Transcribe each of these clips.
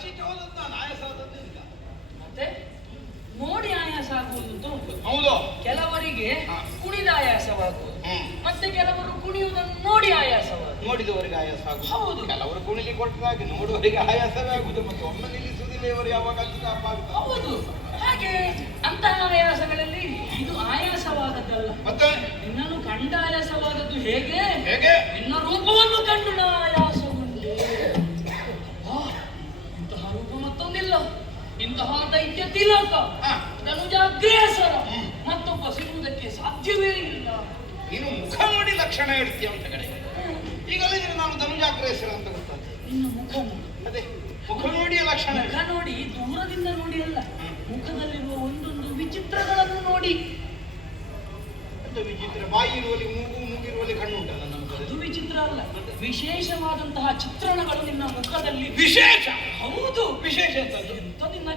ಆಚೀಚೆ ಹೋದದ್ದು ನಾನು ಆಯಾಸ ಆದದ್ದಿಲ್ಲ. ಮತ್ತೆ ನೋಡಿ ಆಯಾಸ ಆಗುವುದು ಉಂಟು. ಹೌದು, ಕೆಲವರಿಗೆ ಕುಣಿದ ಆಯಾಸವಾಗುವುದು, ಮತ್ತೆ ಕೆಲವರು ಕುಣಿಯುವುದನ್ನು ನೋಡಿ ಆಯಾಸವಾಗುವುದು. ನೋಡಿದವರಿಗೆ ಆಯಾಸ ಆಗುದು. ಹೌದು, ಕೆಲವರು ಕುಣಿಲಿ ಕೊಟ್ಟರಾಗಿ ನೋಡುವವರಿಗೆ ಆಯಾಸವೇ ಆಗುದು. ಮತ್ತೆ ಒಮ್ಮೆ ನಿಲ್ಲಿಸುವುದಿಲ್ಲ ಇವರು ಯಾವಾಗ ಹೌದು. ಹಾಗೆ ಅಂತಹ ಆಯಾಸಗಳಲ್ಲಿ ಇದು ಆಯಾಸವಾದದ್ದಲ್ಲ. ಮತ್ತೆ ನಿನ್ನನ್ನು ಕಂಡ ಆಯಾಸವಾದದ್ದು ಹೇಗೆ? ಹೇಗೆ? ನಿನ್ನ ರೂಪವನ್ನು ಕಂಡು ನಾ ಆಯಾಸಗೊಂಡೆ. ಇಂತಹ ರೂಪ ಮತ್ತೊಂದಿಲ್ಲ. ಇಂತಹ ದೈತ್ಯ ತಿಲಕ ಧನುಜಾಗ್ರೇಸರ ಮತ್ತೊಬ್ಬ ಸಿಗುವುದಕ್ಕೆ ಸಾಧ್ಯವೇ ಇಲ್ಲ. ನೀನು ಮುಖ ನೋಡಿ ಲಕ್ಷಣ ಹೇಳ್ತೀಯ ಅಂತ ಕಡೆ. ಈಗಲಿದ್ರೆ ನಾನು ಧನುಜಾಗ್ರೇಸರ ಅಂತ ಗೊತ್ತಾಗ್ತದೆ. ನಿನ್ನ ಮುಖ ನೋಡಿ, ಅದೇ ಮುಖ ನೋಡಿ ಲಕ್ಷಣ. ಮುಖ ನೋಡಿ ದೂರದಿಂದ ನೋಡಿ ಅಲ್ಲ, ಮುಖದಲ್ಲಿರುವ ಒಂದೊಂದು ವಿಚಿತ್ರಗಳನ್ನು ನೋಡಿ. ವಿಚಿತ್ರ ಬಾಯಿ ಇರುವಲ್ಲಿ ಮೂಗು, ಮೂಗಿರುವಲ್ಲಿ ಕಣ್ಣು ಉಂಟಲ್ಲ ನಮ್ಗೆ. ಅದು ವಿಚಿತ್ರ ಅಲ್ಲ, ವಿಶೇಷವಾದಂತಹ ಚಿತ್ರಣಗಳು ನಿನ್ನ ಮುಖದಲ್ಲಿ. ವಿಶೇಷ? ಹೌದು, ವಿಶೇಷ ಎಂತದ್ದು? ಎಂತ ನಿನ್ನ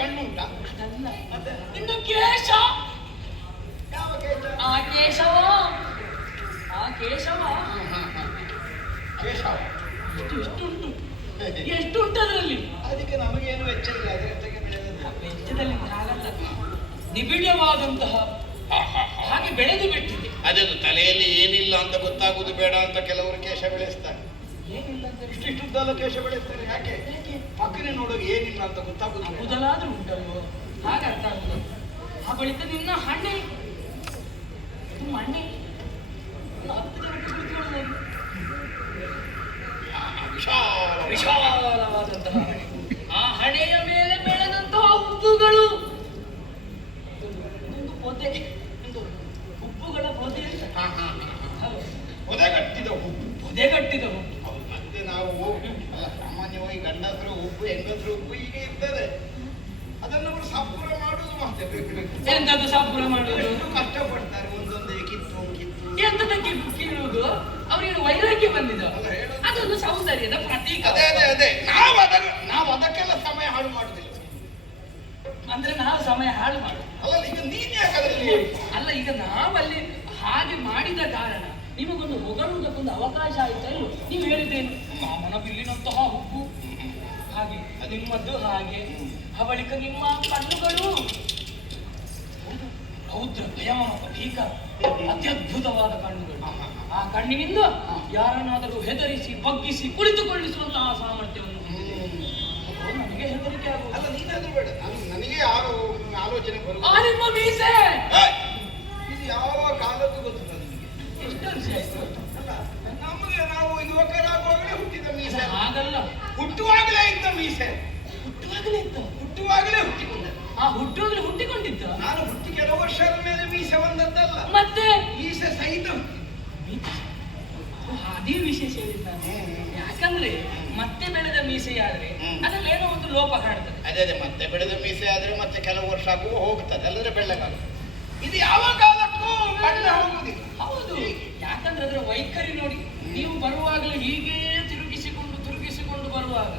ಕಣ್ಣು ಉಂಟಾ? ಅದಲ್ಲ, ನಿನ್ನ ಕೇಶ. ಯಾವ ಕೇಶ? ಆ ಕೇಶವ, ಆ ಕೇಶವ ಕೇಶವ ಎಷ್ಟುಂಟು, ಎಷ್ಟುಂಟು ಅದರಲ್ಲಿ. ಅದಕ್ಕೆ ನಮಗೇನು ವೆಚ್ಚ ಇಲ್ಲ, ಅದಕ್ಕೆ ಬೆಳೆದದ್ದು. ವೆಚ್ಚದಲ್ಲಿ ಹಾಗಲ್ಲ, ನಿಬಿಡವಾದಂತಹ ಹಾಗೆ ಬೆಳೆದು ಬಿಟ್ಟಿದೆ. ಅದನ್ನು ತಲೆಯಲ್ಲಿ ಏನಿಲ್ಲ ಅಂತ ಗೊತ್ತಾಗುವುದು ಬೇಡ ಅಂತ ಕೆಲವರು ಕೇಶ ಬೆಳೆಸ್ತಾರೆ. ಏನಿಲ್ಲ ಅಂತ ಇಷ್ಟು ಉದ್ದಲ್ಲ ಕೇಶ ಬೆಳೆಸ್ತಾರೆ. ಯಾಕೆ? ಮಕ್ಕಳೇ ನೋಡುವಾಗ ಏನಿಲ್ಲ ಅಂತ ಗೊತ್ತಾಗುದು. ಮೊದಲಾದ್ರೂ ಉಂಟಲ್ವೋ, ಹಾಗೆ ಅರ್ಥ ಆಗುದು. ಆ ಬಳಿಕ ನಿನ್ನ ಹಣ್ಣೆ, ನಿಮ್ಮ ಹಣ್ಣೆ 10 ಜನಕ್ಕೆ ಕುಳಿತುಕೊಳ್ಳಬಹುದು. ವಿಶಾಲವಾದಂತಹ ಹಣೆ, ಆ ಹಣೆಯ ಮೇಲೆ ಬೆಳೆದಂತಹ ಹುಬ್ಬುಗಳು, ಒಂದು ಪೊದೆ, ಹುಬ್ಬುಗಳ ಪೊದೆ ಅಂತ. ಹೊದೆಗಟ್ಟಿದ ಹುಬ್ಬು, ಹೊದೆಗಟ್ಟಿದ ಹುಬ್ಬು. ಮತ್ತೆ ನಾವು ಅಲ್ಲ, ಸಾಮಾನ್ಯವಾಗಿ ಗಂಡಸರು ಉಬ್ಬು, ಹೆಂಗಸರು ಉಬ್ಬು ಹೀಗೆ ಇರ್ತದೆ. ಅದನ್ನು ಅವರು ಸಪುರ ಮಾಡುದು ಮತ್ತೆ ಎಂತದ್ದು ಸಪುರ ಮಾಡುದು? ಕಷ್ಟಪಡ್ತಾರೆ ಒಂದೊಂದೇ ಕಿತ್ತು ಕಿತ್ತು. ಎಂತದಕ್ಕೆ ಕೀಳುವುದು? ಅವರಿಗೆ ವೈರಾಗ್ಯ ಬಂದಿದ, ಅದೊಂದು ಸೌಂದರ್ಯದ ಪ್ರತೀಕ. ಅದೇ ಅದೇ ಅದೇ ನಾವು ಅದಕ್ಕೆಲ್ಲ ಸಮಯ ಹಾಳು ಮಾಡುದಿಲ್ಲ. ಅಂದ್ರೆ ನಾವು ಸಮಯ ಹಾಳು ಮಾಡುದು ಅಲ್ಲ. ಈಗ ನೀನ್ ಯಾಕಂದ್ರೆ ಅಲ್ಲ, ಈಗ ನಾವಲ್ಲಿ ಹಾಗೆ ಮಾಡಿದ ಕಾರಣ ನಿಮಗೊಂದು ಹೊಗಳುವುದಕ್ಕೊಂದು ಅವಕಾಶ ಆಯ್ತಾ ಇಲ್ವ? ನೀವು ಹೇಳಿದ್ದೇನು, ಕಾಮನ ಬಿಲ್ಲಿನಂತಹ ಹುಬ್ಬು ಹಾಗೆ, ನಿಮ್ಮದ್ದು ಹಾಗೆ. ಆ ಬಳಿಕ ನಿಮ್ಮ ಕಣ್ಣುಗಳು ರೌದ್ರ ಭಯಾನಕ ಭೀಕರ ಅತ್ಯದ್ಭುತವಾದ ಕಣ್ಣುಗಳು. ಆ ಕಣ್ಣಿನಿಂದ ಯಾರನ್ನಾದರೂ ಹೆದರಿಸಿ ಬಗ್ಗಿಸಿ ಕುಳಿತುಕೊಳ್ಳಿಸುವಂತಹ ಸಾಮರ್ಥ್ಯವನ್ನು ನನಗೆ ಹೆದರಿಕೆ ಆಗುವುದು. ಅಲ್ಲ, ನೀನಾದ್ರೂ ಬೇಡ, ನನಗೆ ಯಾರು ಆಲೋಚನೆ ಬರುವುದು. ಆ ನಿಮ್ಮ ಮೀಸೆ ಇದು ಯಾವ ಕಾಲದ್ದು ಗೊತ್ತಿಲ್ಲ ನಿಮಗೆ? ಎಷ್ಟು ವರ್ಷ ಆಯ್ತು? ಅಲ್ಲ, ನಮಗೆ ನಾವು ಯುವಕರಾಗುವಾಗಲೇ ಹುಟ್ಟಿದ ಮೀಸೆ. ಹಾಗಲ್ಲ, ಹುಟ್ಟುವಾಗಲೇ ಇದ್ದ ಮೀಸೆ. ಹುಟ್ಟುವಾಗಲೇ ಇತ್ತು, ಹುಟ್ಟುವಾಗಲೇ ಹುಟ್ಟಿಕೊಂಡ. ಆ ಹುಟ್ಟುವಾಗಲೇ ಹುಟ್ಟಿಕೊಂಡಿದ್ದ. ನಾನು ಹುಟ್ಟಿ ಕೆಲವು ವರ್ಷದ ಮೇಲೆ ಮೀಸೆ ಬಂದದ್ದಲ್ಲ, ಮತ್ತೆ ಮೀಸೆ ಸಹಿತ ಅದೇ ವಿಶೇಷ ಹೇಳಿದ್ದಾನೆ. ಯಾಕಂದ್ರೆ ಮತ್ತೆ ಬೆಳೆದ ಮೀಸೆಯಾದ್ರೆ ಅದ್ರಲ್ಲಿ ಏನೋ ಒಂದು ಲೋಪ ಕಾಣ್ತದೆ. ಅದೇ ಅದೇ, ಮತ್ತೆ ಬೆಳೆದ ಮೀಸೆ ಆದ್ರೆ ಮತ್ತೆ ಕೆಲವು ವರ್ಷ ಆಗುವ ಹೋಗ್ತದೆ, ಅಲ್ಲದ್ರೆ ಬೆಳ್ಳಗಾಗುತ್ತೆ. ಇದು ಯಾವ ಕಾಲಕ್ಕೂ ಬಣ್ಣ ಹೋಗುದಿಲ್ಲ. ಹೌದು, ಯಾಕಂದ್ರೆ ಅದರ ವೈಖರಿ ನೋಡಿ. ನೀವು ಬರುವಾಗಲೇ ಹೀಗೆ ತಿರುಗಿಸಿಕೊಂಡು ಬರುವಾಗ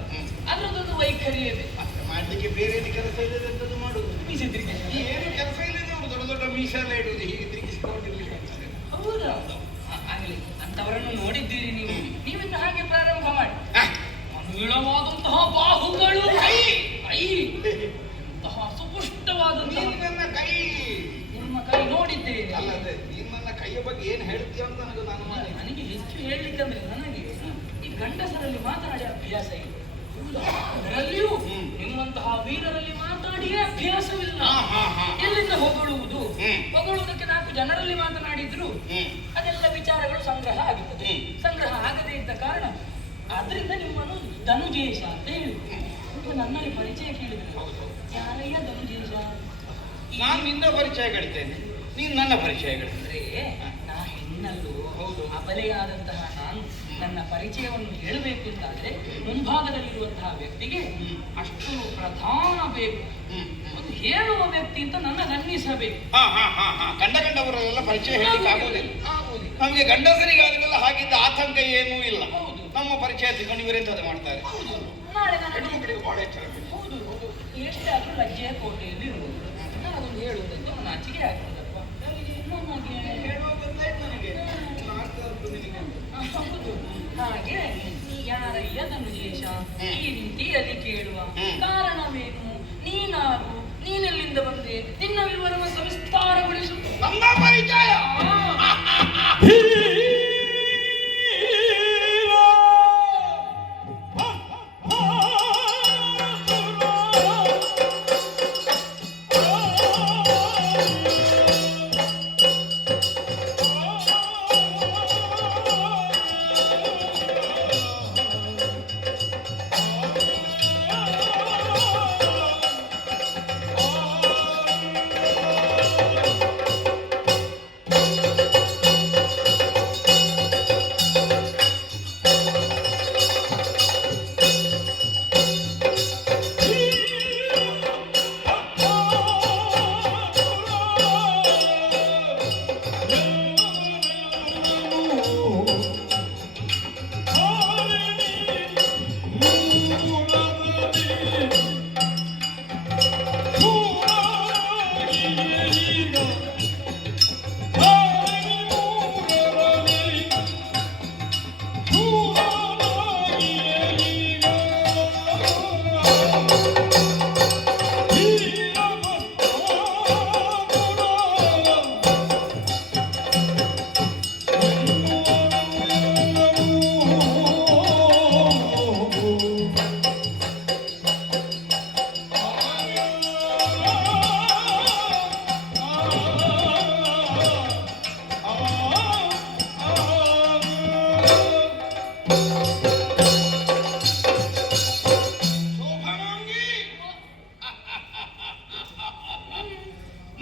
ಅದರದೊಂದು ವೈಖರಿ ಇದೆ. ಮತ್ತೆ ಮಾಡ್ಲಿಕ್ಕೆ ಬೇರೆ ಏನು ಕೆಲಸ ಇಲ್ಲದೆ ಎಂತದ್ದು ಮಾಡುದು? ಮೀಸೆ ತಿರುಗಿಸಿ ಏನು ಕೆಲಸ ಇಲ್ಲದೆ ಅವರು ದೊಡ್ಡ ದೊಡ್ಡ ಮೀಸೆ ಎಲ್ಲ ಇಡುವುದು, ಹೀಗೆ ತಿರುಗಿಸಿಕೊಂಡಿರ್ಲಿಕ್ಕೆ. ಹೌದಾ? ಆಗಲಿ, ಅಂತವರನ್ನು ನೋಡಿದ್ದೀರಿ ನೀವು. ನೀವಿಂದ ಹಾಗೆ ಪ್ರಾರಂಭ ಮಾಡಿ. ನೀಳವಾದಂತಹ ಬಾಹುಗಳು, ಕೈ ಅಂತಹ ಸುಪುಷ್ಟವಾದಂತಹ ನನ್ನ ಕೈ. ನಿಮ್ಮ ಕೈ ನೋಡಿದ್ದೇನೆ. ಅಲ್ಲದೆ ನೀನು ನನ್ನ ಕೈಯ ಬಗ್ಗೆ ಏನು ಹೇಳ್ತೀಯ ಅಂತ ನನಗೆ ಹೆಚ್ಚು ಹೇಳಲಿಕ್ಕಂದ್ರೆ ನನಗೆ ಈ ಗಂಡಸರಲ್ಲಿ ಮಾತನಾಡಿ ಅಭ್ಯಾಸ ಇಲ್ಲ. ಅದರಲ್ಲಿಯೂ ನಿಮ್ಮಂತಹ ವೀರರಲ್ಲಿ ಮಾತಾಡಿಯೇ ಅಭ್ಯಾಸವಿಲ್ಲ. ಎಲ್ಲಿಂದ ಹೊಗಳುವುದು? ಹೊಗಳುವುದಕ್ಕೆ 4 ಜನರಲ್ಲಿ ಮಾತನಾಡಿದ್ರು ಅದೆಲ್ಲ ವಿಚಾರಗಳು ಸಂಗ್ರಹ ಆಗುತ್ತದೆ. ಸಂಗ್ರಹ ಆಗದೇ ಇದ್ದ ಕಾರಣ ಆದ್ರಿಂದ ನಿಮ್ಮನ್ನು ಧನುಜೇಶ ಅಂತ ಹೇಳಿದ್ರು. ನನ್ನಲ್ಲಿ ಪರಿಚಯ ಕೇಳಿದ್ರು, ಯಾರಯ್ಯ ಧನುಜೇಶ? ನಾನು ನಿನ್ನ ಪರಿಚಯ ಗಳಿದ್ದೇನೆ, ನೀನು ನನ್ನ ಪರಿಚಯ ಗಳಿದ್ರೆ. ನಾ ಹೆಣ್ಣಲ್ಲೂ ಅಬಲೆಯಾದಂತಹ ನಾನು ನನ್ನ ಪರಿಚಯವನ್ನು ಹೇಳಬೇಕು ಅಂತಾದ್ರೆ ಮುಂಭಾಗದಲ್ಲಿರುವಂತಹ ವ್ಯಕ್ತಿಗೆ ಅಷ್ಟು ಪ್ರಧಾನ ಬೇಕು, ಒಂದು ಹೇಳುವ ವ್ಯಕ್ತಿ ಅಂತ ನನಗೆ ಅನ್ನಿಸಬೇಕು. ಗಂಡವರೆಲ್ಲ ಪರಿಚಯ ಹೇಳಲಿಕ್ಕೆ ಆಗುವುದಿಲ್ಲ. ನಮಗೆ ಗಂಡಸರಿಗಾದ್ರೆಲ್ಲ ಹಾಗಿದ್ದ ಆತಂಕ ಏನೂ ಇಲ್ಲ. ನಮ್ಮ ಪರಿಚಯ ತಿಳ್ಕೊಂಡು ಇವರೆಂತದ್ದು ಮಾಡ್ತಾರೆ. ನಾಳೆ ಹೆಣ್ಣು ಮಕ್ಕಳಿಗೆ ಬಹಳ ಎಚ್ಚರ. ಹೌದು ಹೌದು, ಎಷ್ಟೇ ಆದ್ರೂ ಲಜ್ಜೆಯ ಕೋಟೆಯಲ್ಲಿ ಇರುವುದು. ನಾನದೊಂದು ಹೇಳುವುದಕ್ಕೆ ನಾಚಿಕೆ ಆಗ್ತದಪ್ಪ. ನನಗೆ ಹೇಳುವಾಗ ಗೊತ್ತಾಯ್ತು ನನಗೆ. ಹೌದು, ಹಾಗೆ ಯಾರಯ್ಯ ಧನುಜೇಶ ಈ ರೀತಿ ಪರೀಕ್ಷೆಯಲ್ಲಿ ಕೇಳುವ ಕಾರಣವೇನು, ನೀನಾರು, ನೀನೆಲ್ಲಿಂದ ಬಂದೆ, ನಿನ್ನ ವಿವರವನ್ನು ಸವಿಸ್ತಾರಗೊಳಿಸು. ನಮ್ಮ ಪರಿಚಯ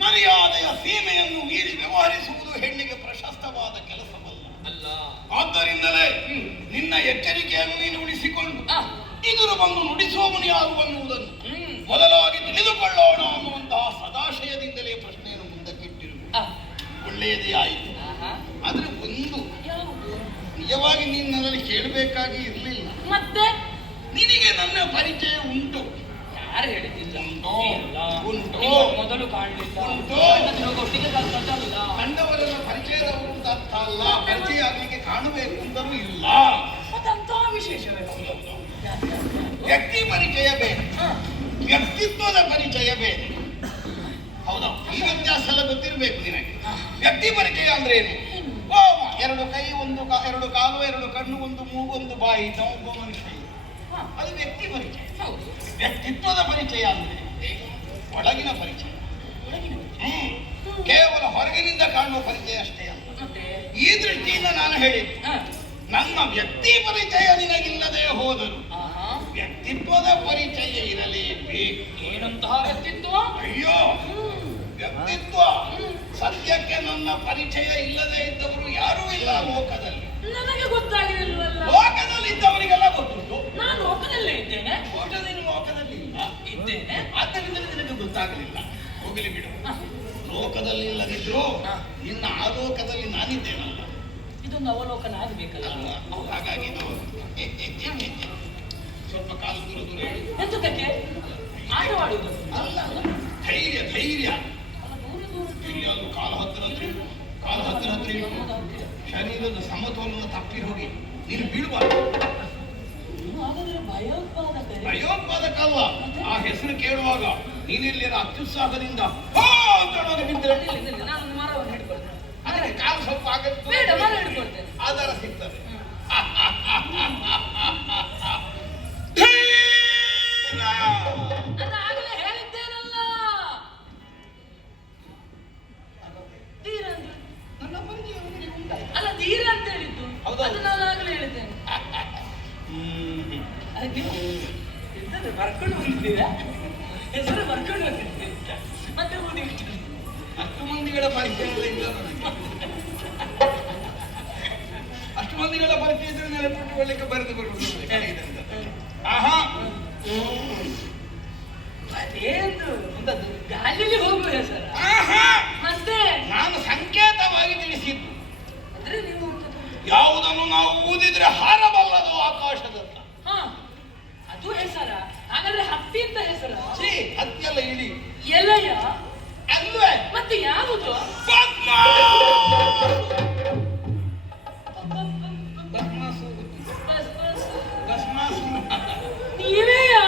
ಮರ್ಯಾದೆಯ ಸೀಮೆಯನ್ನು ಮೀರಿ ವ್ಯವಹರಿಸುವುದು ಹೆಣ್ಣಿಗೆ ಪ್ರಶಸ್ತವಾದ ಕೆಲಸವಲ್ಲ. ಅಲ್ಲ, ಆದ್ದರಿಂದಲೇ ನಿನ್ನ ಎಚ್ಚರಿಕೆಯನ್ನು ನೀನು ಉಳಿಸಿಕೊಂಡು ಇದುರು ಬಂದು ನುಡಿಸುವವನು ಯಾರು ಅನ್ನುವುದನ್ನು ಮೊದಲಾಗಿ ತಿಳಿದುಕೊಳ್ಳೋಣ ಅನ್ನುವಂತಹ ಸದಾಶಯದಿಂದಲೇ ಪ್ರಶ್ನೆಯನ್ನು ಮುಂದಕ್ಕಿಟ್ಟಿರು. ಒಳ್ಳೆಯದೇ ಆಯಿತು. ಆದ್ರೆ ಒಂದು ನಿಜವಾಗಿ ನೀನು ನನ್ನಲ್ಲಿ ಕೇಳಬೇಕಾಗಿ ಇರಲಿಲ್ಲ. ಮತ್ತೆ ನಿನಗೆ ನನ್ನ ಪರಿಚಯ ಉಂಟು. ಯಾರು ಹೇಳಿದ್ದಿಲ್ಲ? ಉಂಟು. ಮೊದಲು ಕಾಣಲಿಲ್ಲ, ಒಟ್ಟಿಗೆ ಕಂಡವರೆಲ್ಲ ಪರಿಚಯದವರು ಅಂತ ಅರ್ಥ ಅಲ್ಲ. ಪರಿಚಯ ಆಗಲಿಕ್ಕೆ ಕಾಣಬೇಕು ಅಂತಲೂ ಇಲ್ಲ. ಅದಂತ ವಿಶೇಷ ವ್ಯಕ್ತಿ ಪರಿಚಯ ಬೇರೆ, ವ್ಯಕ್ತಿತ್ವದ ಪರಿಚಯ ಬೇರೆ. ಹೌದಾ? ಈ ವ್ಯತ್ಯಾಸ ಎಲ್ಲ ಗೊತ್ತಿರಬೇಕು ನಿನಗೆ. ವ್ಯಕ್ತಿ ಪರಿಚಯ ಅಂದ್ರೆ ಏನು? ಎರಡು ಕೈ, ಎರಡು ಕಾಲು, ಎರಡು ಕಣ್ಣು, ಒಂದು ಮೂಗು, ಒಂದು ಬಾಯಿ, ಒಬ್ಬ ಮನುಷ್ಯ, ಅದು ವ್ಯಕ್ತಿ ಪರಿಚಯ. ವ್ಯಕ್ತಿತ್ವದ ಪರಿಚಯ ಅಂದ್ರೆ ಒಳಗಿನ ಪರಿಚಯ. ಕೇವಲ ಹೊರಗಿನಿಂದ ಕಾಣುವ ಪರಿಚಯ ಅಷ್ಟೇ ಅಲ್ಲ. ಈ ದೃಷ್ಟಿಯಿಂದ ನಾನು ಹೇಳಿದ್ದು, ನನ್ನ ವ್ಯಕ್ತಿ ಪರಿಚಯ ನಿನಗಿಲ್ಲದೆ ಹೋದರು ವ್ಯಕ್ತಿತ್ವದ ಪರಿಚಯ ಇರಲೇಬೇಕು. ಏನಂತಹ ವ್ಯಕ್ತಿತ್ವ? ಅಯ್ಯೋ, ವ್ಯಕ್ತಿತ್ವ ಸದ್ಯಕ್ಕೆ ನನ್ನ ಪರಿಚಯ ಇಲ್ಲದೆ ಇದ್ದವರು ಯಾರೂ ಇಲ್ಲ ಲೋಕದಲ್ಲಿ. ನನಗೆ ಗೊತ್ತಾಗಿರಲಿಲ್ವಲ್ಲ. ಲೋಕದಲ್ಲಿ ಇದ್ದವರಿಗೆಲ್ಲ ಗೊತ್ತುಂಟು. ನಾನು ಲೋಕದಲ್ಲೇ ಇದ್ದೇನೆ. ನೀನು ಲೋಕದಲ್ಲಿ ಇದ್ದೇನೆ, ಆದ್ದರಿಂದ ನಿನಗೆ ಗೊತ್ತಾಗಲಿಲ್ಲ. ಹೋಗಲಿ ಬಿಡು. ಲೋಕದಲ್ಲಿ ಇಲ್ಲದಿದ್ರು ನಿನ್ನ ಆ ಲೋಕದಲ್ಲಿ ನಾನಿದ್ದೇನಲ್ಲ. ಇದೊಂದು ಅವಲೋಕನ ಆಗಬೇಕಲ್ಲ. ಹಾಗಾಗಿ ಸ್ವಲ್ಪ ಕಾಲು ದೂರ ದೂರ ಎಂತಕ್ಕೆ ಆಟವಾಡುವುದು ಅಲ್ಲ, ಧೈರ್ಯ ಧೈರ್ಯ. ಅದು ಕಾಲ ಹತ್ತಿರ ಶರೀರದ ಸಮತೋಲನ ತಪ್ಪಿ ಹೋಗಿ ನೀನು ಬೀಳಬಾರ್ದು. ಭಯೋತ್ಪಾದಕ ಅಲ್ಲ. ಆ ಹೆಸರು ಕೇಳುವಾಗ ನೀನೆಲ್ಲಿರ ಅತ್ಯುತ್ಸಾಹದಿಂದ ಬಿದ್ದರೆ ನಾನು ಮರವನ್ನು ಹಿಡ್ಕೊಳ್ತೇನೆ. ಅದಕ್ಕೆ ಕಾಲು ಸ್ವಲ್ಪ ಆಗತ್ತೆ, ಬೇಡ, ಮರ ಹಿಡ್ಕೊಳ್ತೇನೆ, ಆಧಾರ ಸಿಗ್ತದೆ. ಅದಾಗಲೇ ಹೇಳಿದ್ದೇನಲ್ಲ. ಧೀರ ಅಂದ್ರೆ ನನ್ನ ಪರಿಚಯ ಅಲ್ಲ, ಧೀರ ಅಂತ ಹೇಳಿದ್ದು ಅದು ನಾನು ಆಗಲೇ ಹೇಳಿದ್ದೇನೆ. ಅದಕ್ಕೆ ಬರ್ಕೊಂಡು ಬಂದಿದ್ದೀರಾ? ಹೆಸರು ಬರ್ಕೊಂಡು ಬಂದಿದ್ದೀರಿ ಮತ್ತೆ ಓದಿ ಅಷ್ಟು ಮಂದಿಗಳ ಪರಿಚಯ ಇಲ್ಲ ನನಗೆ. ಅಷ್ಟು ಮಂದಿಗಳ ಪರಿಚಯ ಇದ್ರೆ ನೆನಪಿಟ್ಟುಕೊಳ್ಳಿಕ್ಕೆ ಬರೆದು ಬರುವುದು. ಆಹಾ, ಅದೇನು ಗಾಳಿಯಲ್ಲಿ ಹೋಗುವ ಹೆಸರ? ಮತ್ತೆ ನಾನು ಸಂಕೇತವಾಗಿ ತಿಳಿಸಿದ್ದು. ಅಂದ್ರೆ ನೀವು ಯಾವುದನ್ನು ನಾವು ಊದಿದ್ರೆ ಹಾರಬಲ್ಲದು ಆಕಾಶದತ್ತ. ಅದು ಹೆಸರ? ಹಾಗಾದ್ರೆ ಹತ್ತಿ ಅಂತ ಹೆಸರ? ಹತ್ತಿಯಲ್ಲ, ಇಳಿ ಎಲೆಯ ಅಲ್ವೇ? ಮತ್ತೆ ಯಾವುದು? ನೀವೇಯಾ?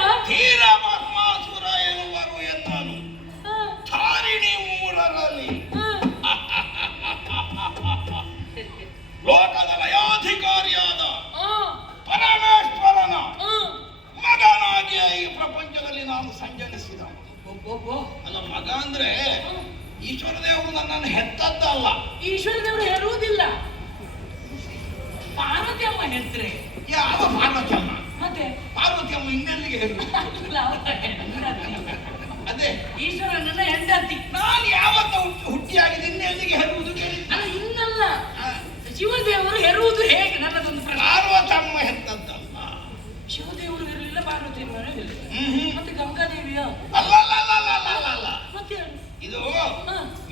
ನಾನು ಸಂಜನಿಸಿದ. ಒಬ್ಬೊಬ್ಬ ಅಲ್ಲ, ಮಗ ಅಂದ್ರೆ ಈಶ್ವರ ದೇವರು ನನ್ನನ್ನು ಹೆತ್ತದ್ದಲ್ಲ. ಈಶ್ವರ ದೇವರು ಹೆರುವುದಿಲ್ಲ, ಪಾರ್ವತಿ ಅಮ್ಮ ಹೆತ್ರೆ. ಯಾವ ಪಾರ್ವತಿ ಅಮ್ಮ? ಮತ್ತೆ ಪಾರ್ವತಿ ಅಮ್ಮ ಇನ್ನೆಲ್ಲಿಗೆ ಹೆರು? ಅಲ್ಲ, ಅವರ ಹೆಂಡತಿ. ಅದೇ ಈಶ್ವರನ ಹೆಂಡತಿ. ನಾನು ಯಾವತ್ತ ಹುಟ್ಟಿಯಾಗಿದೆ ಇನ್ನೆಲ್ಲಿಗೆ ಹೆರುವುದು ಕೇಳಿದ್ದೆ. ಅಲ್ಲ, ಇನ್ನಲ್ಲ, ಶಿವದೇವರು ಹೆರುವುದು ಹೇಗೆ ನನ್ನದೊಂದು ಪ್ರಶ್ನೆ. ಪಾರ್ವತಮ್ಮ ಹೆತ್ತದ್ದಲ್ಲ. ಶಿವದೇವರು ಇರಲಿಲ್ಲ, ಪಾರ್ವತಿ ಇರಲಿಲ್ಲ, ಮತ್ತೆ ಗಂಗಾದೇವಿಯ ಅಲ್ಲ ಅಲ್ಲ ಅಲ್ಲ ಅಲ್ಲ ಅಲ್ಲ ಅಲ್ಲ ಅಲ್ಲ. ಮತ್ತೆ ಇದು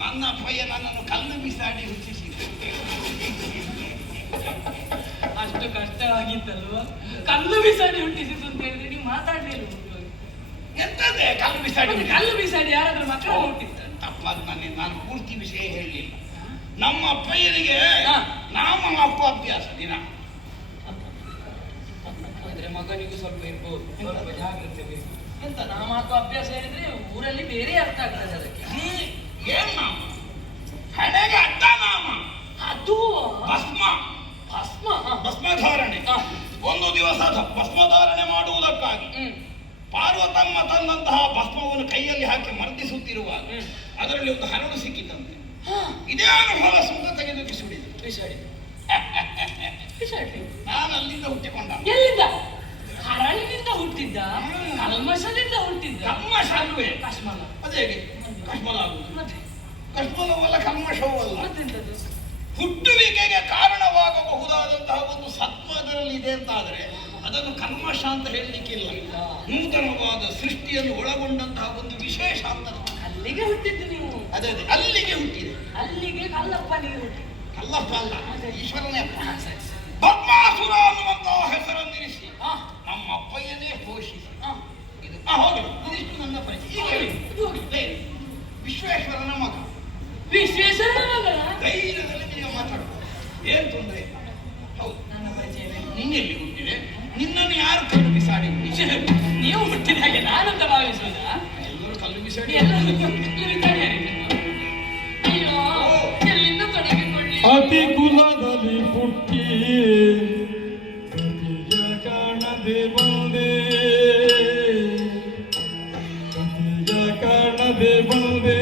ನನ್ನ ಅಪ್ಪಯ್ಯ ನನ್ನನ್ನು ಕಲ್ಲು ಬಿಸಾಡಿ ಹುಟ್ಟಿಸಿದ. ಅಷ್ಟು ಕಷ್ಟವಾಗಿತ್ತಲ್ವ ಕಲ್ಲು ಬಿಸಾಡಿ ಹುಟ್ಟಿಸಿದ್ದು ಅಂತ ಹೇಳಿದ್ರೆ ನೀವು ಮಾತಾಡ್ಲಿಲ್ಲ. ಎಂತದೆ ಕಲ್ಲು ಬಿಸಾಡಿ? ಕಲ್ಲು ಬಿಸಾಡಿ ಯಾರಾದ್ರೂ ಮಕ್ಕಳು ಹುಟ್ಟಿದ್ದ? ತಪ್ಪಾದ ನಾನು ಪೂರ್ತಿ ವಿಷಯ ಹೇಳಲಿಲ್ಲ. ನಮ್ಮ ಅಪ್ಪಯ್ಯನಿಗೆ ನಾಮ ಅಪ್ಪ ಅಭ್ಯಾಸ ದಿನ. ಅಂದ್ರೆ ಮಗನಿಗೂ ಸ್ವಲ್ಪ ಇರ್ಬೋದು, ಸ್ವಲ್ಪ ಜಾಗ್ರತೆ ಬೇಕು. ಎಂತ ನಾಮಕ ಅಭ್ಯಾಸ ಹೇಳಿದ್ರೆ ಊರಲ್ಲಿ ಬೇರೆ ಅರ್ಥ ಆಗ್ತದೆ ಅದಕ್ಕೆ. ಏನ್ ನಾಮ? ಹಣೆಗೆ ಅಡ್ಡ ನಾಮ. ಅದು ಭಸ್ಮ. ಭಸ್ಮ ಭಸ್ಮಧಾರಣೆ. ಒಂದು ದಿವಸ ಭಸ್ಮಧಾರಣೆ ಮಾಡುವುದಕ್ಕಾಗಿ ಪಾರ್ವತಮ್ಮ ತಂದಂತಹ ಭಸ್ಮವನ್ನು ಕೈಯಲ್ಲಿ ಹಾಕಿ ಮರ್ದಿಸುತ್ತಿರುವಾಗ ಅದರಲ್ಲಿ ಒಂದು ಹರಳು ಸಿಕ್ಕಿತಂತೆ. ಇದೇ ಅನುಭವ ಸುಂಕ ತೆಗೆದು ಬಿಸುಡಿದು. ನಾನು ಅಲ್ಲಿಂದ ಹುಟ್ಟಿಕೊಂಡ. ಎಲ್ಲಿಂದ? ಹರಳಿನಿಂದ ಹುಟ್ಟಿದ್ದ? ಕಲ್ಮಶದಿಂದ ಹುಟ್ಟಿದ್ದ? ಕಲ್ಮಶ ಅಲ್ವೇ? ಕಶ್ಮಲ. ಅದೇ ಕಶ್ಮಲ ಆಗುವುದು. ಮತ್ತೆ ಕಶ್ಮಲವೂ ಅಲ್ಲ, ಕಲ್ಮಶವೂ ಅಲ್ಲ. ಮತ್ತೆಂತದ್ದು? ಹುಟ್ಟುವಿಕೆಗೆ ಕಾರಣವಾಗಬಹುದಾದಂತಹ ಒಂದು ಸತ್ವ ಅದರಲ್ಲಿ ಇದೆ ಅಂತಾದ್ರೆ ಅದನ್ನು ಕಲ್ಮಶ ಅಂತ ಹೇಳಲಿಕ್ಕಿಲ್ಲ. ನೂತನವಾದ ಸೃಷ್ಟಿಯನ್ನು ಒಳಗೊಂಡಂತಹ ಒಂದು ವಿಶೇಷ ಅಂತ. ಅಲ್ಲಿಗೆ ಹುಟ್ಟಿದ್ದು ನೀವು? ಅದೇ ಅದೇ, ಅಲ್ಲಿಗೆ ಹುಟ್ಟಿದೆ. ಅಲ್ಲಿಗೆ ಕಲ್ಲಪ್ಪನಿಗೆ ಹುಟ್ಟಿ. ಕಲ್ಲಪ್ಪ ಅಲ್ಲ, ಈಶ್ವರನೇ ಅಪ್ಪ. ಪದ್ಮಾಸುರ ಅನ್ನುವಂತಹ ಹೆಸರನ್ನಿರಿಸಿ ನಮ್ಮ ಅಪ್ಪಯ್ಯನೇ ಪೋಷಿಸಿ ಇದು ಹೋಗಲಿ. ಇದಿಷ್ಟು ನನ್ನ ಪರಿಚಯ. ಈಗ ಹೇಳಿ, ವಿಶ್ವೇಶ್ವರನ ಮಗ. ವಿಶ್ವೇಶ್ವರನ ಮಗ? ಧೈರ್ಯದಲ್ಲಿ ನೀವು ಮಾತಾಡ್ಬೋದು, ಏನ್ ತೊಂದರೆ. ಹೌದು, ನನ್ನ ಪರಿಚಯ. ನಿನ್ನೆಲ್ಲಿ ಹುಟ್ಟಿದೆ? ನಿನ್ನನ್ನು ಯಾರು ಕಲ್ಲು ಬಿಸಾಡಿ ಹುಟ್ಟಿದೆ? ನೀವು ಹುಟ್ಟಿದ ಹಾಗೆ ನಾನಂತ ಭಾವಿಸುವುದ? ಎಲ್ಲರೂ ಕಲ್ಲು ಬಿಸಾಡಿ. ಅಯ್ಯೋ, ಎಲ್ಲಿಂದ ತೊಡಗಿಕೊಳ್ಳಿ. ಅತಿ ಕುಲದಲ್ಲಿ ಹುಟ್ಟಿ ಕತಿಯ ಕಾಣದೆ ಬಂದೆ, ಕತಿಯ ಕಾಣದೆ ಬಂದೆ.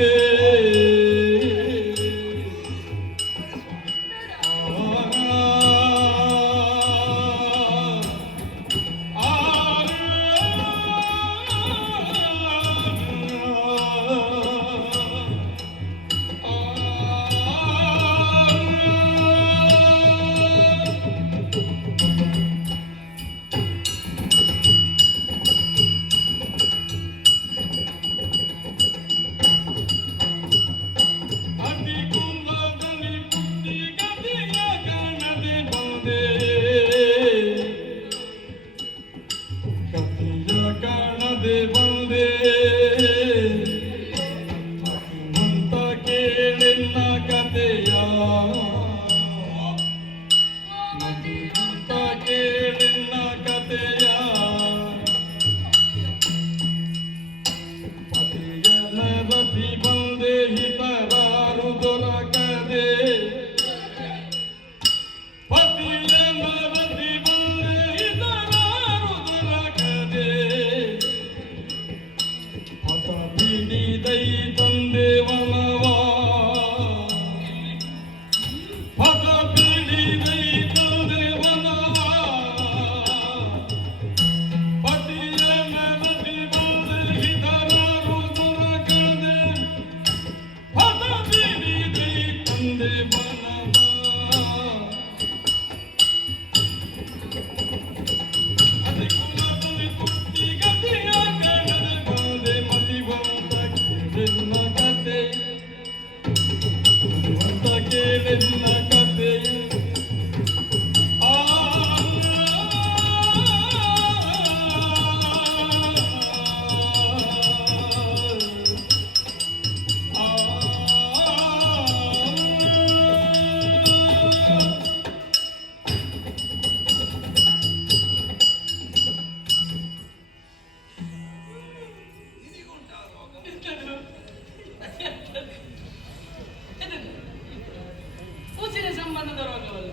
ಉಸಿರ ಸಂಬಂಧದ ರೋಗವಲ್ಲ,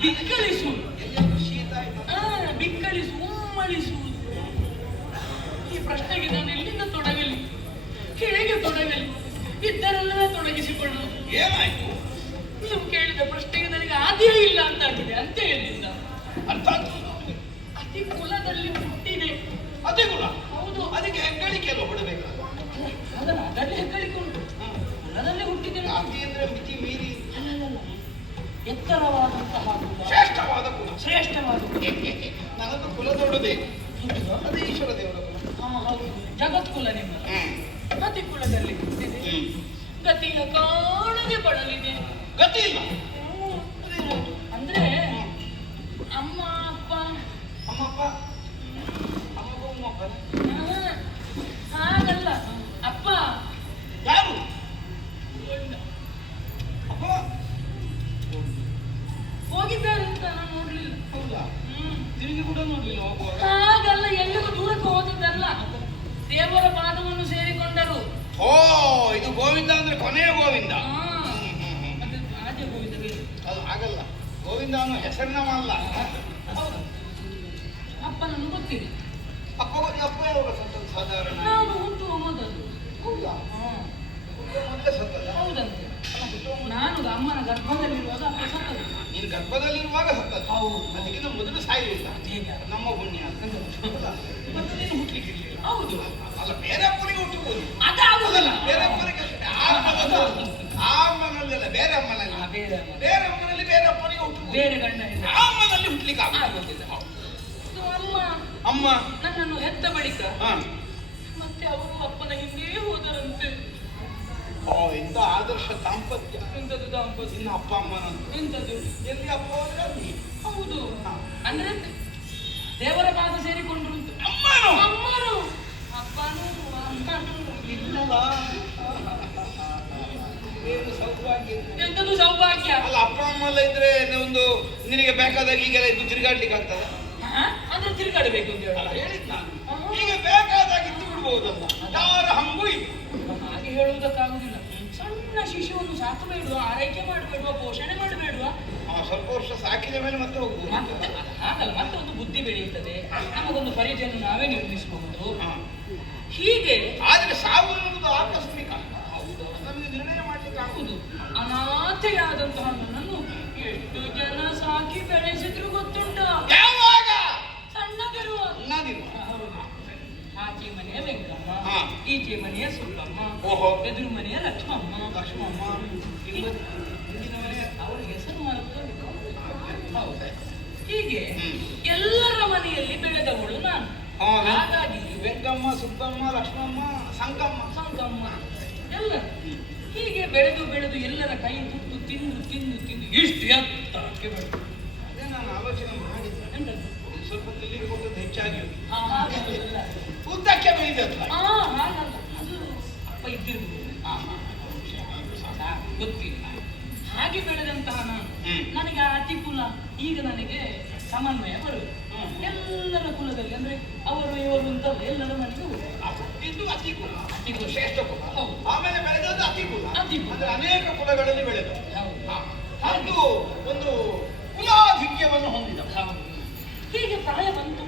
ಬಿಕ್ಕಳಿಸುವುದು. ಶೀತ ಆಯ್ತು. ಬಿಕ್ಕಳಿಸು, ಉಮ್ಮಳಿಸುವುದು. ಈ ಏನಾಯ್ತು? ನೀವು ಕೇಳಿದ ಪ್ರಶ್ನೆಗೆ ನನಗೆ ಆದಿಯೇ ಇಲ್ಲ ಅಂತಾಗಿದೆ ಅಂತ ಹೇಳಿಲ್ಲ. ಅರ್ಥ ಆಗ್ತದೆ. ಅತಿ ಕುಲದಲ್ಲಿ ಹುಟ್ಟಿದೆ. ಅದೇ ಗುಣ. ಹೌದು. ಅದಕ್ಕೆ ಹೆಗ್ಗಳಿಕೆ ಎಲ್ಲ ಹೊಡಬೇಕು. ಅದರಲ್ಲಿ ಹೆಗ್ಗಳಿಕೆ ಉಂಟು. ಕುಲದಲ್ಲಿ ಹುಟ್ಟಿದ್ದೇನೆ. ಅತಿ ಅಂದ್ರೆ ಮಿತಿ ಮೀರಿ ಅಲ್ಲಲ್ಲ, ಎತ್ತರವಾದಂತಹ ಕುಲ, ಶ್ರೇಷ್ಠವಾದ ಕುಲ. ಶ್ರೇಷ್ಠವಾದ ಕುಲ. ನನ್ನದು ಕುಲ ದೊಡ್ಡದೇ. ಅದೇ ಈಶ್ವರ ದೇವರ ಕುಲ. ಹೌದು, ಜಗತ್ಕುಲ ನಿಮ್ಮ. ಅತಿ ಕುಲದಲ್ಲಿ ಹುಟ್ಟಿದೆ. ಗತಿಯ ಕಾಣದೆ ಬಳಲಿದೆ. ಗತಿ ಇಲ್ಲ ಅಂದ್ರೆ ಅಮ್ಮ ಅಪ್ಪ ಅಮ್ಮಪ್ಪ ಅಮ್ಮಪ್ಪ ಹಾಗಲ್ಲ. ಅಪ್ಪ ಯಾರು? ಅಪ್ಪ ಹೋಗಿದ್ದಾರೆ ಅಂತ ನಾನು ನೋಡ್ಲಿಲ್ಲ. ಹೌದಾ? ತಿರುಗಿ ಕೂಡ ನೋಡ್ಲಿಲ್ಲ ಹೋಗುವಾಗ? ಹಾಗಲ್ಲ, ಎಲ್ಲಿಗೂ ದೂರಕ್ಕೆ ಹೋದದ್ದಲ್ಲ, ದೇವರ ಪಾದವನ್ನು ಸೇರಿಕೊಂಡರು. ಓ, ಇದು ಗೋವಿಂದ ಅಂದ್ರೆ ಕೊನೆಯ ಗೋವಿಂದ. ಮತ್ತೆ ಆದ್ಯ ಗೋವಿಂದ ಬೇರೆ. ಅದು ಆಗಲ್ಲ. ಗೋವಿಂದ ಅನ್ನೋ ಹೆಸರಿನವ ಅಲ್ಲ. ಹೌದು. ಅಪ್ಪನನ್ನು ಗೊತ್ತಿದೆ. ಅಪ್ಪ ಯಾವಾಗ ಸತ್ತದ್ದು ಸಾಧಾರಣ? ನಾನು ಹುಟ್ಟುವ ಮೊದಲು. ಹೌದಾ? ಮೊದಲೇ ಸತ್ತಲ್ಲ? ಹೌದಂತೆ. ನಾನು ಅಮ್ಮನ ಗರ್ಭದಲ್ಲಿರುವಾಗ ಅಪ್ಪ ಸತ್ತದ್ದು. ನೀನು ಗರ್ಭದಲ್ಲಿರುವಾಗ ಸತ್ತದ್ದು? ಹೌದು. ಅದಕ್ಕಿಂತ ಮೊದಲು ಸಾಯಲಿಲ್ಲ. ಹೇಗೆ? ನಮ್ಮ ಪುಣ್ಯ. ಮತ್ತೆ ನೀನು ಹುಟ್ಟಲಿಕ್ಕಿರ್ಲಿಲ್ಲ. ಹೌದು. ಅಲ್ಲ, ಬೇರೆ ಅಪ್ಪನಿಗೆ ಹುಟ್ಟಬಹುದು. ಅದಾಗುದಲ್ಲ. ಬೇರೆ ಅಪ್ಪನಿಗೆ ಆ ಅಮ್ಮನಲ್ಲ, ಬೇರೆ ಅಮ್ಮನಲ್ಲಿ. ಬೇರೆ ಅಮ್ಮ. ಬೇರೆ ಅಮ್ಮನಲ್ಲಿ ಬೇರೆ ಅಪ್ಪನಿಗೆ ಹುಟ್ಟಬಹುದು. ಬೇರೆ ಗಂಡ ಇಲ್ಲ. ಆ ಅಮ್ಮನಲ್ಲಿ ಹುಟ್ಟಲಿಕ್ಕೆ ಆಗುದಿಲ್ಲ. ಅಮ್ಮ ಅಮ್ಮ ನನ್ನನ್ನು ಹೆತ್ತ ಬಳಿಕ ಹಾ. ಮತ್ತೆ ಅವರು ಅಪ್ಪನ ಹಿಂದೆ ಹೋದರಂತೆ. ಓ, ಇಂಥ ಆದರ್ಶ ದಾಂಪತ್ಯ. ಎಂತದ್ದು ದಾಂಪತ್ಯ? ಇನ್ನು ಅಪ್ಪ ಅಮ್ಮನಂತ ಎಂತದ್ದು? ಎಲ್ಲಿ ಅಪ್ಪ ಹೋದ್ರೆ ಅಲ್ಲಿ. ಹೌದು. ಅಂದ್ರೆ ದೇವರ ಪಾದ ಸೇರಿಕೊಂಡ್ರು. ಅಮ್ಮನು ಅಮ್ಮನು ಅಪ್ಪನು ಅಮ್ಮನು ಇಲ್ಲಲ್ಲ. ಏನು ಸೌಭಾಗ್ಯ. ಎಂತದ್ದು ಸೌಭಾಗ್ಯ? ಅಲ್ಲ, ಅಪ್ಪ ಅಮ್ಮ ಎಲ್ಲ ಇದ್ರೆ ಒಂದು ನಿನಗೆ ಬೇಕಾದಾಗ ಈಗೆಲ್ಲ ಇದ್ದು ತಿರುಗಾಡ್ಲಿಕ್ಕೆ ಆಗ್ತದೆ. ಅಂದ್ರೆ ತಿರುಗಾಡಬೇಕು ಅಂತ ಅಲ್ಲ, ಹೇಳಿ ಹೇಳಿದ್ ನಾನು. ಈಗ ಬೇಕಾದಾಗ ಇದ್ದು ಬಿಡ್ಬೋದಲ್ಲ. ಯಾರ ಹಂಗೂ ಇಲ್ಲ. ಹಾಗೆ ಹೇಳುವುದಕ್ಕಾಗುದಿಲ್ಲ. ಸಣ್ಣ ಶಿಶುವನ್ನು ಸಾಕಬೇಡುವ, ಆರೈಕೆ ಮಾಡಬೇಡುವ, ಪೋಷಣೆ ಮಾಡಬೇಡುವ. ಸ್ವಲ್ಪ ವರ್ಷ ಸಾಕಿದ ಮೇಲೆ ಮತ್ತೆ ಹೋಗ್ಬೋದು. ಮತ್ತೆ ಹಾಗಲ್ಲ, ಮತ್ತೆ ಒಂದು ಬುದ್ಧಿ ಬೆಳೆಯುತ್ತದೆ. ನಮಗೊಂದು ಪರಿಚಯನ್ನು ನಾವೇ ನಿರ್ಮಿಸಬಹುದು. ಹೀಗೆ. ಆದ್ರೆ ಸಾವು ಅನ್ನುವುದು ಆಕಸ್ಮಿಕ. ಹೌದು, ನಮಗೆ ನಿರ್ಣಯ ಮಾಡ್ಲಿಕ್ಕೆ ಆಗುದು. ಅನಾಥೆಯಾದಂತಹ ನನ್ನನ್ನು ಎಷ್ಟು ಜನ ಸಾಕಿ ಬೆಳೆಸಿದ್ರು ಗೊತ್ತುಂಟ? ಯಾವಾಗ? ಸಣ್ಣದಿರುವಾಗ. ನಾನಿರುವ. ಆಚೆ ಮನೆಯ ವೆಂಕಮ್ಮ, ಹಾ. ಈಚೆ ಮನೆಯ ಸುಳ್ಳಮ್ಮ, ಓಹೋ. ಎದುರು ಮನೆಯ ಲಕ್ಷ್ಮಮ್ಮ. ಲಕ್ಷ್ಮಮ್ಮ ಹಿಂದಿನ ಮನೆ ಅವರ ಹೆಸರು ಮಾರುತ್ತದೆ. ಹೌದು. ಹೀಗೆ ಎಲ್ಲರ ಮನೆಯಲ್ಲಿ ಬೆಳೆದವಳು ನಾನು. ಹಾಗಾಗಿ ವೆಂಕಮ್ಮ, ಸುಬ್ಬಮ್ಮ, ಲಕ್ಷ್ಮಮ್ಮ, ಸಂಕಮ್ಮ, ಸಂಗಮ್ಮ ಎಲ್ಲ ಹೀಗೆ ಬೆಳೆದು ಬೆಳೆದು ಎಲ್ಲರ ಕೈ ತುತ್ತು ತಿಂದು ತಿಂದು ತಿಂದು ಇಷ್ಟು ಎತ್ತರಕ್ಕೆ ಬೆಳೆದು. ಅದೇ ನಾನು ಆಲೋಚನೆ ಮಾಡಿದ್ದೆ. ಎಂತದ್ದು? ಸ್ವಲ್ಪ ತಿಲ್ಲಿಗೆ ಹೋಗೋದು ಹೆಚ್ಚಾಗಿ ಹಾಗಲ್ಲ. ಉದ್ದಕ್ಕೆ ಬೆಳೆದಲ್ಲ. ಹಾಗಲ್ಲ, ಅದು ಅಪ್ಪ ಇದ್ದಿರ್ಬೋದು. ಗೊತ್ತಿಲ್ಲ. ಹಾಗೆ ಬೆಳೆದಂತಹ ನಾನು, ನನಗೆ ಆ ಅತಿ ಕುಲ ಈಗ ನನಗೆ ಸಮನ್ವಯ ಬರುವುದು. ಎಲ್ಲರ ಕುಲದಲ್ಲಿ ಅಂದ್ರೆ ಅವರು ಇವರು ಅಂತ ಎಲ್ಲರ ಮನೆಗೆ ಇದು ಅತಿ ಕುಲ. ಅತಿ ಕುಲ ಶ್ರೇಷ್ಠ ಕುಲ. ಹೌದು. ಆಮೇಲೆ ಬೆಳೆದದ್ದು ಅತಿ ಕುಲ. ಅತಿ ಕುಲ. ಅಂದ್ರೆ ಅನೇಕ ಕುಲಗಳಲ್ಲಿ ಬೆಳೆದ. ಹೌದು. ಅದು ಒಂದು ಕುಲಾಧಿಕ್ಯವನ್ನು ಹೊಂದಿದ. ಹೌದು. ಹೀಗೆ ಪ್ರಾಯ ಬಂತು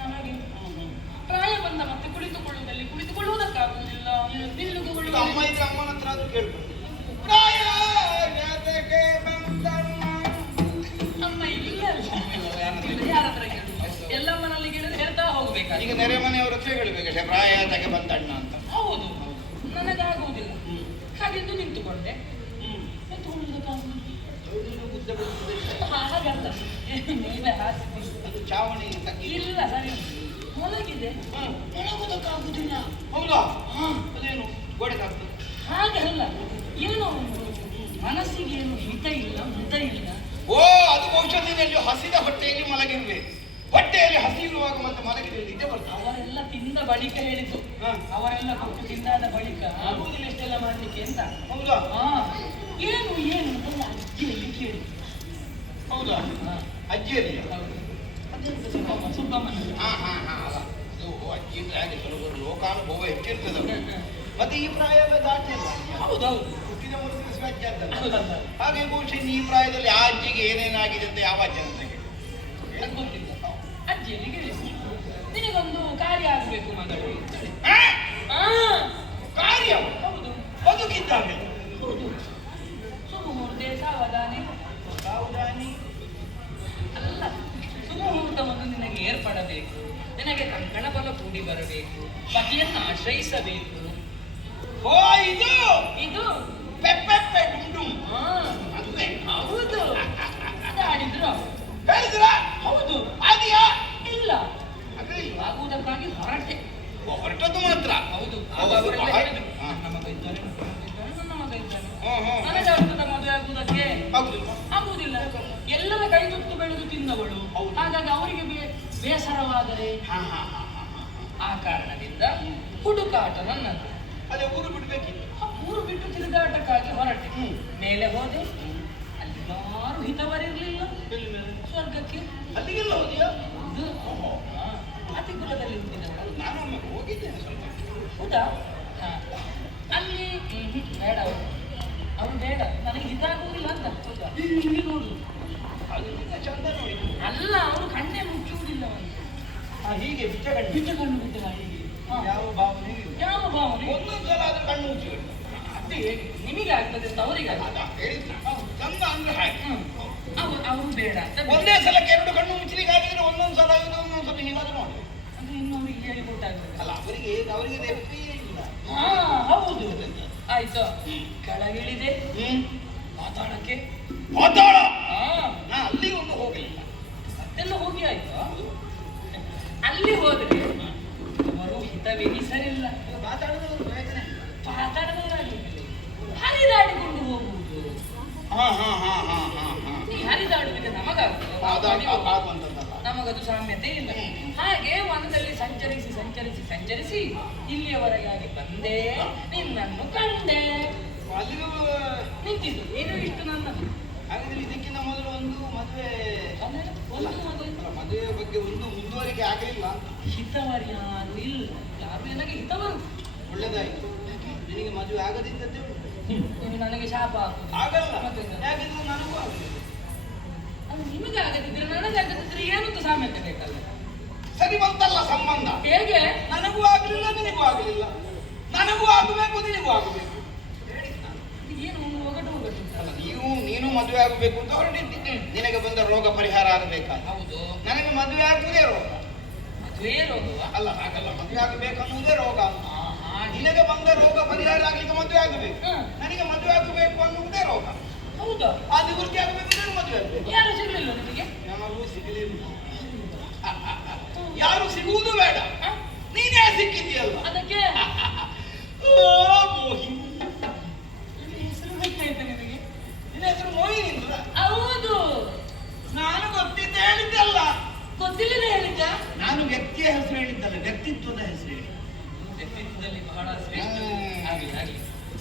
ನನಗೆ. ಪ್ರಾಯ ಬಂದ ಮತ್ತೆ ಕುಳಿತುಕೊಳ್ಳುವುದಲ್ಲಿ ಕುಳಿತುಕೊಳ್ಳುವುದಕ್ಕಾಗುವುದಿಲ್ಲ. ನಿಲ್ಲುಕೊಳ್ಳುವ ಅಮ್ಮ ಇದ್ರೆ ಅಮ್ಮನ ಹತ್ರ ಆದ್ರೂ ಕೇಳ್ಬೇಕು. ಪ್ರಾಯ ಜೊತೆಗೆ ಬಂದಮ್ಮ. ಅಮ್ಮ ಇಲ್ಲ. ಯಾರ ಹತ್ರ ಕೇಳುದು? ಎಲ್ಲ ಮನೆಯಲ್ಲಿ ಕೇಳಿದ್ರೆ ಹೇಳ್ತಾ ಹೋಗ್ಬೇಕಾದ್ರೆ. ಈಗ ನೆರೆ ಮನೆಯವ್ರ ಹತ್ರ ಹೇಳ್ಬೇಕಷ್ಟೇ, ಪ್ರಾಯ ಜೊತೆಗೆ ಬಂದಣ್ಣ ಅಂತ. ಹೌದು. ನನಗಾಗುವುದಿಲ್ಲ. ಹಾಗೆಂದು ನಿಂತುಕೊಂಡೆ. ಹಾಗಲ್ಲ, ನೀವೇ ಹಾಸಿಗೆ ಅದು ಚಾವಣಿ ತಗ್ಗಿ ಇಲ್ಲ. ಸರಿ, ಮಲಗಿದೆ. ಮಲಗುವುದಕ್ಕಾಗುದಿಲ್ಲ. ಹೌದಾ? ಅದೇನು ಗೋಡೆ ತಾಗ್ತದೆ? ಹಾಗಲ್ಲ, ಏನೋ ಒಂದು ಮನಸ್ಸಿಗೆ ಏನು ಹಿತ ಇಲ್ಲ, ಮುದ ಇಲ್ಲ. ಓ, ಅದು ಬಹುಶಃ ನೀನಲ್ಲಿ ಹಸಿದ ಹೊಟ್ಟೆಯಲ್ಲಿ ಮಲಗಿರ್ಬೇಕು. ಹೊಟ್ಟೆಯಲ್ಲಿ ಹಸಿ ಇರುವಾಗ ಮತ್ತೆ ಮಲಗಿದ್ರೆ ನಿದ್ದೆ ಬರ್ತದೆ. ಅವರೆಲ್ಲ ತಿಂದ ಬಳಿಕ ಹೇಳಿದ್ದು. ಅವರೆಲ್ಲ ಕೊಟ್ಟು ತಿಂದಾದ ಬಳಿಕ ಆಗುವುದಿಲ್ಲ ಇಷ್ಟೆಲ್ಲ ಮಾಡ್ಲಿಕ್ಕೆ ಅಂತ. ಹೌದಾ? ಏನು ಏನು ಅಂತ ಅಜ್ಜಿಯಲ್ಲಿ ಕೇಳಿ. ಹೌದಾ? ಅಜ್ಜಿಯರಿಯ? ಸುಬ್ಬಮ್ಮನ. ಅಜ್ಜಿ ಹಾಗೆ ಸ್ವಲ್ಪ ಲೋಕಾನುಭವ ಹೆಚ್ಚಿರ್ತದೆ. ಮತ್ತೆ ಈ ಪ್ರಾಯ ಎಲ್ಲ ದಾಟಿ ಅಲ್ಲ. ಹೌದೌದು. ಹುಟ್ಟಿದ ಮೊದಲು ಅಜ್ಜಿ ಹೌದಲ್ಲ. ಹಾಗೆ ಬಹುಶಃ ಈ ಪ್ರಾಯದಲ್ಲಿ ಆ ಅಜ್ಜಿಗೆ ಏನೇನಾಗಿದೆ ಅಂತ ಯಾವ ಅಜ್ಜಿ ಅಂತ ಗೊತ್ತಿಲ್ಲ. ಅಜ್ಜಿಯಲ್ಲಿ ಕೇಳಿ, ನಿನಗೊಂದು ಕಾರ್ಯ ಆಗಬೇಕು ಮಗಳು. ಕಾರ್ಯ ಹೌದು. ಬದುಕಿದ್ದಾಗೆ. ಹೌದು. ಬಾಳಬೇಕು, ನಿನಗೆ ಕಂಕಣ ಬಲ ಕೂಡಿ ಬರಬೇಕು, ಪತಿಯನ್ನು ಆಶ್ರಯಿಸಬೇಕು. ಓ ಇದು ಇದು ಪೆಪ್ಪೆಪ್ಪೆ ಡುಂಡುಂ ಹಾ, ಅದೇ ಹೌದು. ಆಡಿದ್ರು ಅವರು. ಹೇಳಿದ್ರ ಹೌದು. ಆಗಿಯಾ ಇಲ್ಲ, ಅದೇ ಆಗುವುದಕ್ಕಾಗಿ ಹೊರಟೆ. ಹೊರಟದ್ದು ಮಾತ್ರ. ಹೌದು. ಆಗ ಹೌದು. ಅವರೆಲ್ಲ ಹೇಳಿದ್ರು, ಹಾ. ನನ್ನ ಮಗ ಇದ್ದಾನೆ, ನನ್ನ ಮಗ ಇದ್ದಾನೆ. ಹ್ಮ್. ನನಗೆ ಅರ್ಥದ ಮದುವೆ ಆಗುವುದಕ್ಕೆ ಹೌದಿಲ್ವಾ? ಆಗುವುದಿಲ್ಲ. ಎಲ್ಲರ ಕೈ ತುತ್ತು ಬೆಳೆದು ತಿಂದವಳು. ಹೌದು. ಹಾಗಾಗಿ ಅವರಿಗೆ ಬೇಸರವಾದರೆ ಹಾ. ಆ ಕಾರಣದಿಂದ ಹುಡುಕಾಟ ನನ್ನದು. ಅದೇ ಊರು ಬಿಡ್ಬೇಕಿತ್ತು. ಊರು ಬಿಟ್ಟು ತಿರುಗಾಟಕ್ಕಾಗಿ ಹೊರಟೆ. ಹ್ಮ್. ಮೇಲೆ ಹೋದೆ, ಅಲ್ಲಿ ಯಾರು ಹಿತವರಿರ್ಲಿಲ್ಲ. ಎಲ್ಲಿ ಮೇಲೆ? ಸ್ವರ್ಗಕ್ಕೆ. ಅಲ್ಲಿಗೆಲ್ಲ ಹೋದಿಯಾ? ಹೌದು. ಹಾ. ಅತಿ ಕುಲದಲ್ಲಿ ಹುಟ್ಟಿದವರು. ನಾನು ಒಮ್ಮೆ ಹೋಗಿದ್ದೇನೆ ಸ್ವಲ್ಪ. ಹೌದಾ? ಹಾ. ಅಲ್ಲಿ ಬೇಡ ಅವ್ರು ಬೇಡ, ನನಗೆ ಹಿತಾಗುವುದಿಲ್ಲ ಅಂತ. ಹೌದಾ? ಇಲ್ಲಿ ನೋಡು, ಅದರಿಂದ ಚಂದ ನೋಡಿ. ಅಲ್ಲ, ಅವನು ಕಣ್ಣೆ ಮುಚ್ಚುವುದಿಲ್ಲ ಅವನು. ಹೀಗೆ ಬಿಚ್ಚ ಕಣ್ಣು. ಬಿಟ್ಟ ಕಣ್ಣು ಬಿಟ್ಟದ ಹೀಗೆ. ಹಾ. ಯಾವ ಭಾವನೆ? ಯಾವ ಭಾವನೆ? ಒಂದೊಂದು ಸಲ ಆದ್ರೆ ಕಣ್ಣು ಮುಚ್ಚಿ ಬಿಡು. ಅದೇ ಹೇಗೆ ನಿಮಗೆ ಆಗ್ತದೆ ಅಂತ ಅವರಿಗೆ ಆಗ್ತದೆ. ಅದ ಹೇಳಿದ್ನ. ಚಂದ ಅಂದ್ರೆ ಹಾಗೆ. ಅವರು ಬೇಡ ಅಂತ ಒಂದೇ ಸಲಕ್ಕೆ ಎರಡು ಕಣ್ಣು ಮುಚ್ಚಲಿಕ್ಕೆ ಆಗಿದ್ರೆ ಒಂದೊಂದು ಸಲ ಆಗಿದೆ, ಒಂದೊಂದು ಸಲ ಹೀಗಾದ್ರೂ ನೋಡಿ. ಅಂದ್ರೆ ಇನ್ನು ಅವರಿಗೆ ಹೇಳಿ ಕೊಟ್ಟಾಗ್ತದೆ. ಅಲ್ಲ ಅವರಿಗೆ ದೇವತೆಯೇ ಇಲ್ಲ. ಹಾ, ಹೌದು. ಆಯ್ತು, ಕೆಳಗಿಳಿದೆ ಮಾತಾಡಕ್ಕೆ. ಮಾತಾಡ. ಹಾ, ನಾ ಅಲ್ಲಿ ಒಂದು ಹೋಗಲಿಲ್ಲ. ಅದೆಲ್ಲ ಹೋಗಿ ಆಯ್ತು. ಅಲ್ಲಿ ಹೋದ್ರೆ ಅವರು ಹಿತವೆನಿಸಲಿಲ್ಲ. ಮಾತಾಡಿದ ಒಂದು ಪ್ರಯೋಜನ ಇಲ್ಲ. ಮಾತಾಡಬಹುದಾಗಿಲ್ಲ, ಹರಿದಾಡಿಕೊಂಡು ಹೋಗುವುದು. ಈ ಹರಿದಾಡುವಿಕೆ ಆಗುವಂಥದ್ದಲ್ಲ. ನಮಗದು ಸಾಮ್ಯತೆ ಇಲ್ಲ. ಹಾಗೆ ವನದಲ್ಲಿ ಸಂಚರಿಸಿ ಸಂಚರಿಸಿ ಸಂಚರಿಸಿ ಇಲ್ಲಿಯವರೆಗಾಗಿ ಬಂದೆ, ನಿನ್ನನ್ನು ಕಂಡೆ. ಅಲ್ಲಿಗೂ ನಿಂತಿದ್ದು ಏನು ಇಷ್ಟು ನನ್ನದು. ಹಾಗಾದ್ರೆ ಇದಕ್ಕಿಂತ ಮೊದಲು ಒಂದು ಮದುವೆ ಅಂದ್ರೆ ಒಂದು ಮದುವೆ. ಅಲ್ಲ, ಮದುವೆ ಬಗ್ಗೆ ಒಂದು ಮುಂದುವರಿಕೆ ಆಗಲಿಲ್ಲ. ಹಿತವರು ಯಾರು ಇಲ್ಲ, ಯಾರು ನನಗೆ ಹಿತವರು. ಒಳ್ಳೇದಾಯ್ತು. ನಿನಗೆ ಮದುವೆ ಆಗದಿದ್ದದ್ದೇ ಉಂಟು. ನೀವು ನನಗೆ ಶಾಪ ಹಾಕುದು. ಆಗಲ್ಲ. ಮತ್ತೆ ಯಾಕಿದ್ರೆ ನನಗೂ ಆಗಲಿಲ್ಲ. ಅದು ನಿಮಗೆ ಆಗದಿದ್ರೆ ನನಗೆ ಆಗದಿದ್ರೆ ಏನಂತ ಸಾಮ್ಯತೆ ಬೇಕಲ್ಲ. ಸರಿ ಬಂತಲ್ಲ ಸಂಬಂಧ. ಹೇಗೆ? ನನಗೂ ಆಗಲಿಲ್ಲ, ನಿನಗೂ ಆಗಲಿಲ್ಲ. ನನಗೂ ಆಗಬೇಕು, ನಿನಗೂ ಆಗಬೇಕು. ಏನು ಒಂದು ಒಗಟು ಒಗಟು ಅಲ್ಲ, ನೀನು ಮದುವೆ ಆಗಬೇಕು ಅಂತ ಹೊರಟಿದ್ದೆ. ನಿನಗೆ ಬಂದ ರೋಗ ಪರಿಹಾರ ಆಗಬೇಕಾದ. ಹೌದು. ನನಗೆ ಮದುವೆ ಆಗುವುದೇ ರೋಗ. ಮದುವೆ ರೋಗವಾ? ಅಲ್ಲ, ಹಾಗಲ್ಲ, ಮದುವೆ ಆಗಬೇಕು ಅನ್ನುವುದೇ ರೋಗ ಅಂತ. ಹಾಗೆ. ನಿನಗೆ ಬಂದ ರೋಗ ಪರಿಹಾರ ಆಗ್ಲಿಕ್ಕೆ ಮದುವೆ ಆಗಬೇಕು. ಹ್ಮ್. ನನಗೆ ಮದುವೆ ಆಗಬೇಕು ಅನ್ನುವುದೇ ರೋಗ. ಹೌದಾ? ಆ ನಿವೃತ್ತಿ ಆಗಬೇಕು, ನಾನು ಮದುವೆ ಆಗಬೇಕು. ಯಾರು ಸಿಗ್ಲಿಲ್ಲ ನಿಮಗೆ? ಯಾರು ಸಿಗಲಿಲ್ಲ. ಯಾರು ಸಿಗುವುದು ಬೇಡ, ಹ? ನೀನೇ ಸಿಕ್ಕಿದ್ದೀಯಲ್ಲ. ಅದಕ್ಕೆ ಓ ಮೋಹಿನಿ. ನನ್ನ ಹೆಸರು ಗೊತ್ತಾಯ್ತು ನಿಮಗೆ? ನಿನ್ನ ಹೆಸರು ಮೋಹಿನಿ ಅಂತ? ಹೌದು. ನಾನು ಗೊತ್ತಿದ್ದ ಹೇಳಿದ್ದಲ್ಲ. ಗೊತ್ತಿಲ್ಲದೆ ಹೇಳಿದ್ದ? ನಾನು ವ್ಯಕ್ತಿಯ ಹೆಸರು ಹೇಳಿದ್ದಲ್ಲ, ವ್ಯಕ್ತಿತ್ವದ ಹೆಸರು ಹೇಳಿ. ವ್ಯಕ್ತಿತ್ವದಲ್ಲಿ ಬಹಳ ಶ್ರೇಷ್ಠ. ಆಗ್ಲಿ ಆಗ್ಲಿ.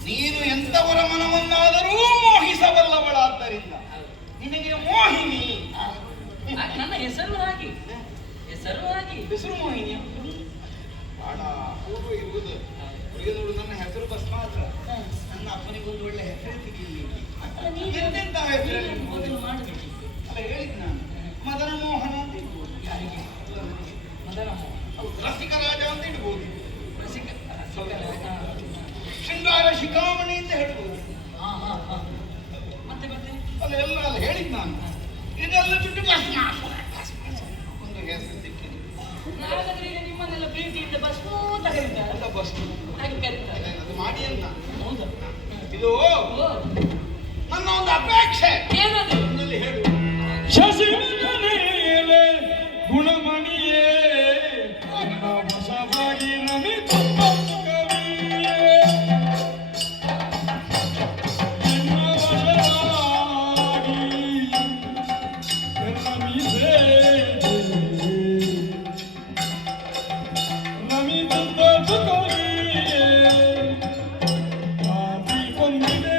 ನೀನು ಎಂತವರ ಮನವನ್ನಾದರೂ ಮೋಹಿಸಬಲ್ಲವಳಾದ್ದರಿಂದ ನಿನಗೆ ಮೋಹಿನಿ. ನನ್ನ ಹೆಸರು ಹಾಗೆ, ಹೆಸರು ಹಾಗೆ. ಹೆಸರು ಮೋಹಿನಿ ಬಹಳ ಅಪೂರ್ವ ಇರುವುದು. ಅವರಿಗೆ ನೋಡು, ನನ್ನ ಹೆಸರು ಬಸ್ ಮಾತ್ರ. ನನ್ನ ಅಪ್ಪನಿಗೆ ಒಂದು ಒಳ್ಳೆ ಹೆಸರು ಸಿಗಲಿಲ್ಲ. ಎಂತೆಂತ ಹೆಸರು ಮೊದಲು ಮಾಡಬೇಕಿತ್ತು. ಅಲ್ಲ, ಹೇಳಿದ್ ನಾನು ಮದನ ಮೋಹನ ಅಂತ ಇಡ್ಬೋದು. ಯಾರಿಗೆ? ಮದನ ಮೋಹನ. ರಸಿಕರಾಜ ಅಂತ ಇಡ್ಬೋದು. ರಸಿಕ ಶೃಂಗಾರ ಶಿಖಾಮಣಿ ಅಂತ ಹೇಳ್ಬೋದು. ಹಾ ಹಾ ಹಾ. ಮತ್ತೆ ಮತ್ತೆ ಅಲ್ಲ, ಎಲ್ಲ ಹೇಳಿದ್ ನಾನು. ಇದೆಲ್ಲ ಬಿಟ್ಟು ಭಸ್ಮಾಸುರ.